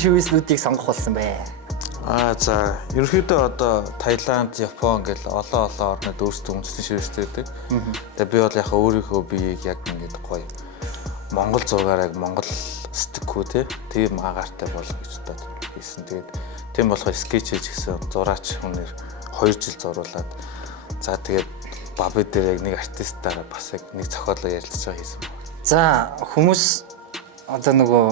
шивэслүүдийг сонгох болсон бэ? За ерөнхийдөө одоо Таиланд, Япон гэл олон орнод өөрсдөө үндэсний шивэстэй байдаг. Тэгээ би бол яг өөрийнхөө биеийг яг ингэж гоё Монгол зургаар яг Монгол стикгүй тийм агаартай болох гэж бодоод хийсэн. Тэгээд тийм болохоор скетч хийж гисэн зураач хүнээр 2 жил зуруулаад за тэгээд баби дээр яг нэг артистаараа бас яг нэг зохиолоо ярилцж байгаа хийсэн байна. За хүмүүс одоо нөгөө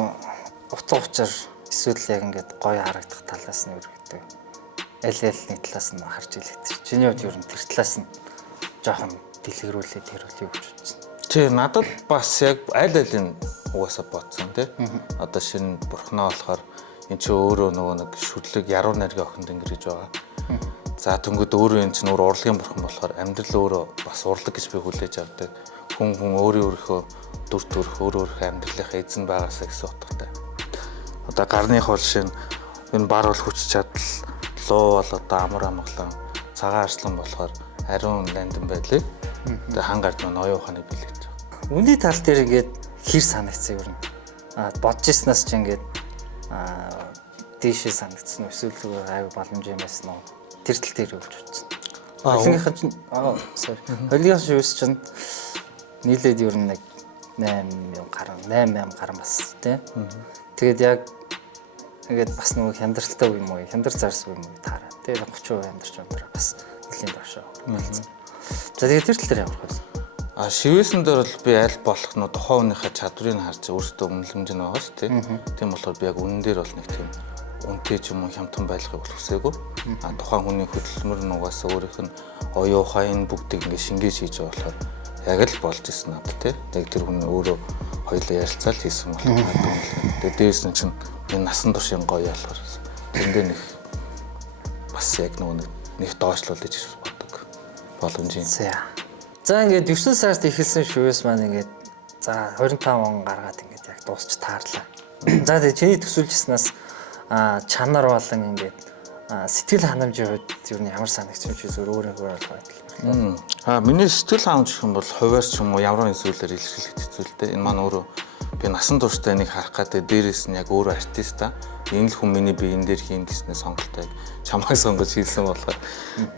утга учир эсвэл яг ингээд гоё харагдах талаас нь үргэлжлэдэг. Аль талаас нь харж илэгдэж. Чиний хувьд ер нь тэр талаас нь жоохон дэлгэрүүлээд тэрүүлээ гэж үзсэн. Чи надад бас яг аль-алийг угаасаа бодсон тий. Одоо шинэ бурхнаа болохоор эн чи өөрөө нөгөө нэг шүдлэг яруу найргийн охинд ингэж байгаа. За тэнгууд өөрөө эн чинь өөр урлагийн бурхан болохоор амьдрал өөрөө бас урлаг гэж би хүлээж авдаг. Хүн өөрийнхөө дүр төрх өөрийнхөө амьдралынхаа эзэн байгаасаа гэсэн утгатай. Одоо гарных бол шинэ энэ бар бол хүч чадал луу бол одоо амар амгалан цагаан арслан болохоор ариун ландин байлээ. Тэгээ хангард маань оюун ухааны бэлгэж байгаа. Үний тал дээр ингээд хэр санагдсан юм. Бодж ирснаас ч ингээд дээшээ санагдсан уу эсвэл зүгээр аюу боломж юм байсан уу? Тэр тал дээр явж үзсэн. Хоёрынхаа чинь хоёрын шивс чинь нийлээд ер нь нэг 8,000 гаруй бас тий. Тэгээд яг ингээд бас нөгөө хямдралтай үе юм уу? Хямдар зарс үе юм уу? Таараа. Тэгээд 30% хямдарч өндөр бас нэлийн доош болсон. За тэгээд тэр тал дээр ямар хөөс? Шивээсэн дээр бол би аль болох нь тухайн хүнийхээ чадварыг харж өөртөө үнэлэмж нь байгаа шүү тий. Тийм болохоор би яг үнэн дээр бол нэг тийм үнэтэй ч юм уу хямдхан байлгахыг бол хүсээгүй. Тухайн хүний хөдөлмөр нь угаасаа өөрийнх нь оюун ухаан бүгдийг ингээд шингээж хийж байгаа болохоор яг л болж исэн надад тий. Яг тэр хүн өөрөө хоёулаа ярилцаал хийсэн болохоор надад. Тэгээд дээрс нь чинь энэ насан туршийн гоё болохоор тэндээ нэг бас яг нэг доошлуулж гэж боддог боломжийн. За ингээд 9 сард эхэлсэн шивээс маань ингээд за 25 он гаргаад ингээд яг дуусч таарлаа. За тэгээ чиний төсөөлжснээс чанар болон ингээд сэтгэл ханамжийн хувьд юу нь ямар санагдсан ч зүгээр өөрийнхөө ойлгоод. Миний сэтгэл ханамж гэх юм бол хуваар ч юм уу ямар нэгэн зүйлээр илэрхийлэх хэцүүлтэй. Энэ маань өөрөө би насан туршдаа нэг харах гэдэг дээрээс нь яг өөрөө артиста. Энэ л хүн миний биеийн дээр хийн гэснээр сонголтоо чамайг сонгож хийсэн болохоор.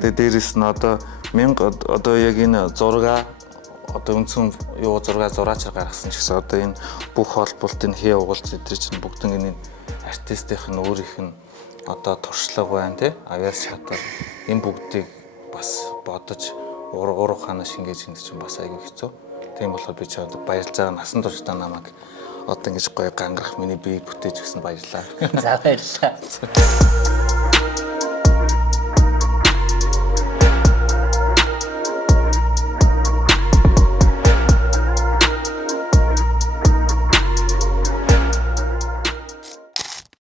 Тэгээ дээрээс нь одоо яг энэ зураг одоо үндсэн зураачаар гаргасан ч гэсэн одоо энэ бүх холболтын хий угалц эдгээр чинь бүгдэн энэ артистийн өөрийнх нь одоо туршлага байна тий. Авьяас чадвар энэ бүгдийг бас бодож уур ухаанаа шингээж гэнэ чинь бас аягүй хэцүү. Тийм болохоор би чад баярлж байгаа насан туршдаа намайг одоо ингэж гоё гангарах миний бие бүтээж өгсөн баярлалаа. За баярлалаа.